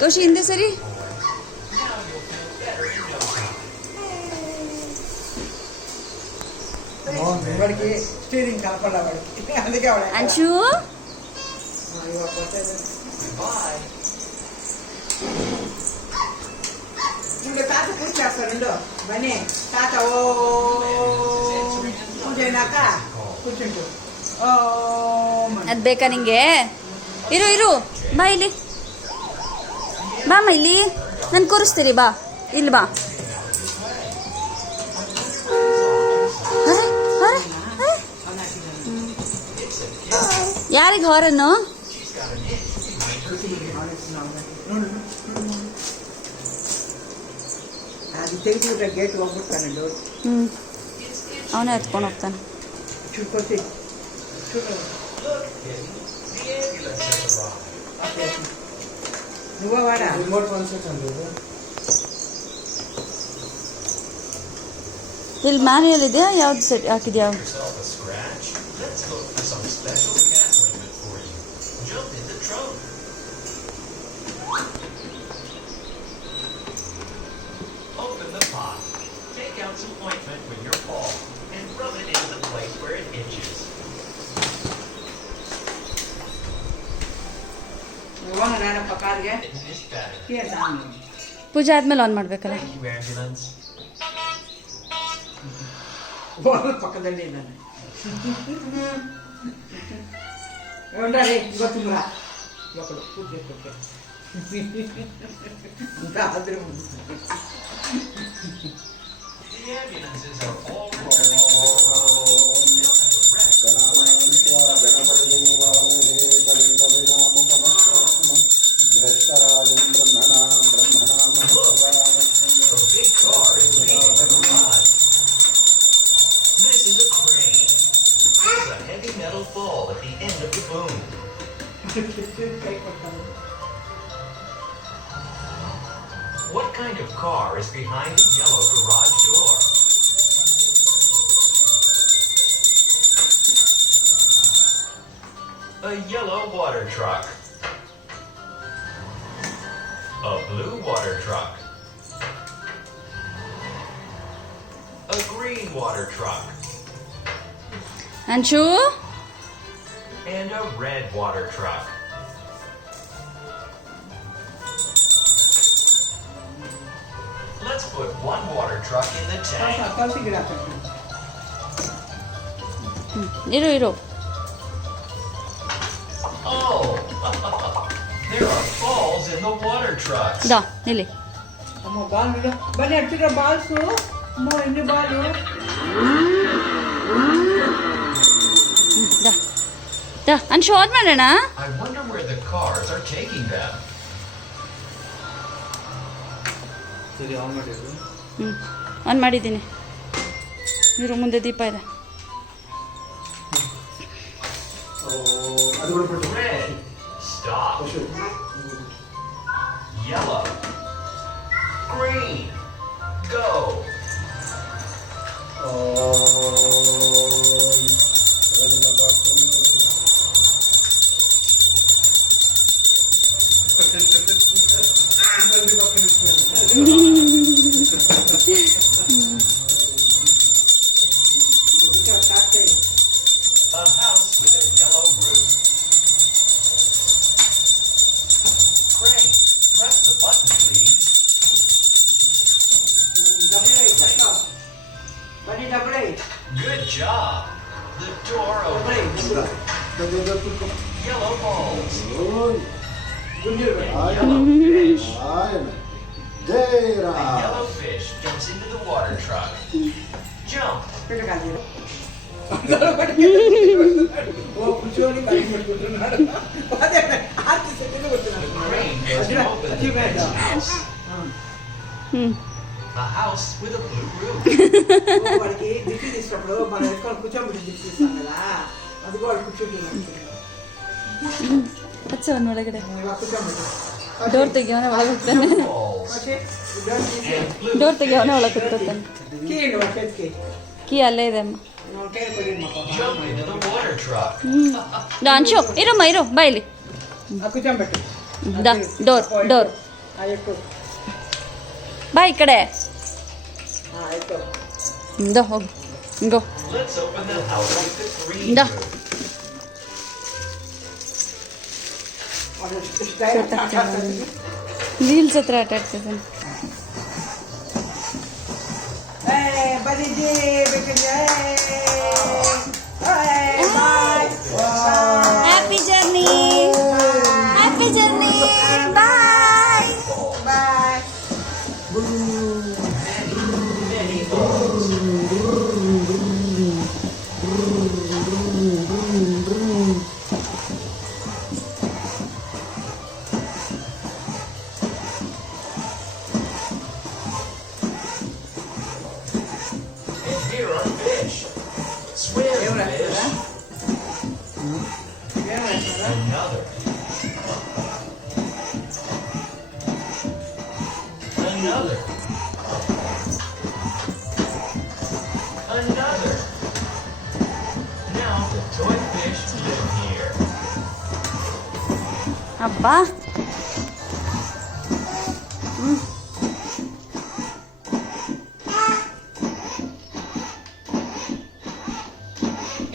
Cauchy ಹಿಂದೆ ಸರಿ. ಅಂಶು ఇంకా తాత పూజ చేస్తాడు బనే తాత ఓ పూజ అయినాక కూర్చుంటు. ಅದು ಬೇಕಾ ನಿಂಗೆ? ಇರು ಇರು, ಬಾ ಇಲ್ಲಿ, ಬಾಮ್ಮ ಇಲ್ಲಿ, ನಾನು ಕೂರಿಸ್ತೀರಿ, ಬಾ ಇಲ್ಲಿ ಬಾ. ಯಾರಿಗೆ ಹಾರನ್ನು? ಅದು ತೆಗೆದು ಗೇಟ್ ಹೋಗ್ಬಿಡ್ತಾನೆ ಡೋರ್. ಅವನೇ ಎತ್ಕೊಂಡು ಹೋಗ್ತಾನೆ. ಚುಟ್ಕೊತಿ నువ్వు వాడా రిమోట్ కాన్సెప్ట్ ಅಂದ್ರೆ ಇಲ್ಲಿ ಮ್ಯಾನುಯಲ್ ಇದೆಯಾ? ಯಾವ್ದು ಸೆಟ್ ಹಾಕಿದ್ಯಾ? ಪೂಜೆ ಆದ್ಮೇಲೆ ಆನ್ ಮಾಡ್ಬೇಕಲ್ಲ. ಪಕ್ಕದಲ್ಲಿ ಇದ್ದಾನೆ ఉండాలి. ಗೊತ್ತಿಲ್ಲ ಮಕ್ಕಳು ಪೂಜೆ ಕೊಟ್ಟೆ ಆದ್ರೆ What kind of car is behind the yellow garage door? A yellow water truck. A blue water truck. A green water truck. Anshu, And a red water truck. Let's put one water truck in the tank. ಕಳ್ಸಿ ಗಿಡ ಹಾಕಿ ಇರು ಇರು. Oh, there are balls in the water trucks. ದಾ ಇಲ್ಲಿ. ಅಮ್ಮ ball ಬಿಡು. ಬನ್ನಿ ಹಚ್ಚಿರೋ balls. ಅಮ್ಮ ಇನ್ನು ಬಾಲು. ದಾ ದಾ ಅಂಶು ಆನ್ ಮಾಡೋಣ. I wonder where the cars are taking them. ಸರಿ ಆನ್ ಮಾಡಿದ್ರು. ಆನ್ ಮಾಡಿದ್ದೀನಿ. ಇರು, ಮುಂದೆ ದೀಪ ಇದೆ. Red, stop. Yellow, green, go. A house with a yellow roof. Crane, press the button, please. ಬನ್ನಿ ಡಬ್ರೆ. Good job. The door opens. Yellow balls. A yellow fish. A yellow fish jumps into the water truck. Jump. ఓ కూర్చొని కలిసి పెట్టుకుంటున్నాడు. అదే Aarti second కొడుతున్నాడు. Crane goes to open the next house. A house with a blue roof. వాడికి దిక్కు తీసినప్పుడు మనం ఎక్కువ కూర్చోబెట్టి దిక్కు తీస్తాం కదా, అది కూడా వాడు కూర్చోబెట్టినాడు. ಹಚ್ಚವನ್ ಒಳಗಡೆ. ಕೂತ್ಕೊಂಡ್ಬಿಟ್ಟು ಡೋರ್ ತೆಗಿಯವನ ಒಳಗೆ ಹೋಗ್ತಾನೆ. ಡೋರ್ ತೆಗಿಯವನ ಒಳಗೆ ಕೂತ್ಕೊತಾನೆ. ಕೀ ಕೀ ಅಲ್ಲೇ ಇದೆ ಅಮ್ಮ. ನಾವು ಕೈ ಕೊಡಿಮ್ಮ Jump into the water truck. Anshu ಇರಮ್ಮ ಇರು ಬಾಯಿಲಿ ಕುಚಂಬಟ್ಟು ಡೋರ್ ಆಯ್ತು ಬಾ ಈ ಕಡೆ ಆಯ್ತು ಇಂದ ಹೋಗು ಹಿಂಗೋ Let's open the house with the green ಇಂದ room. ವೀಲ್ಸ್ ಹತ್ರ ಆಟ ಆಡ್ತಿದ್ದಾನೆ ಬರೀ ಬೇಕಂದ್ರೆ bye happy journey bye bye And here are fish. Swim, fish. Another. Another. Another. Now the toy fish live here. ಅಬ್ಬಾ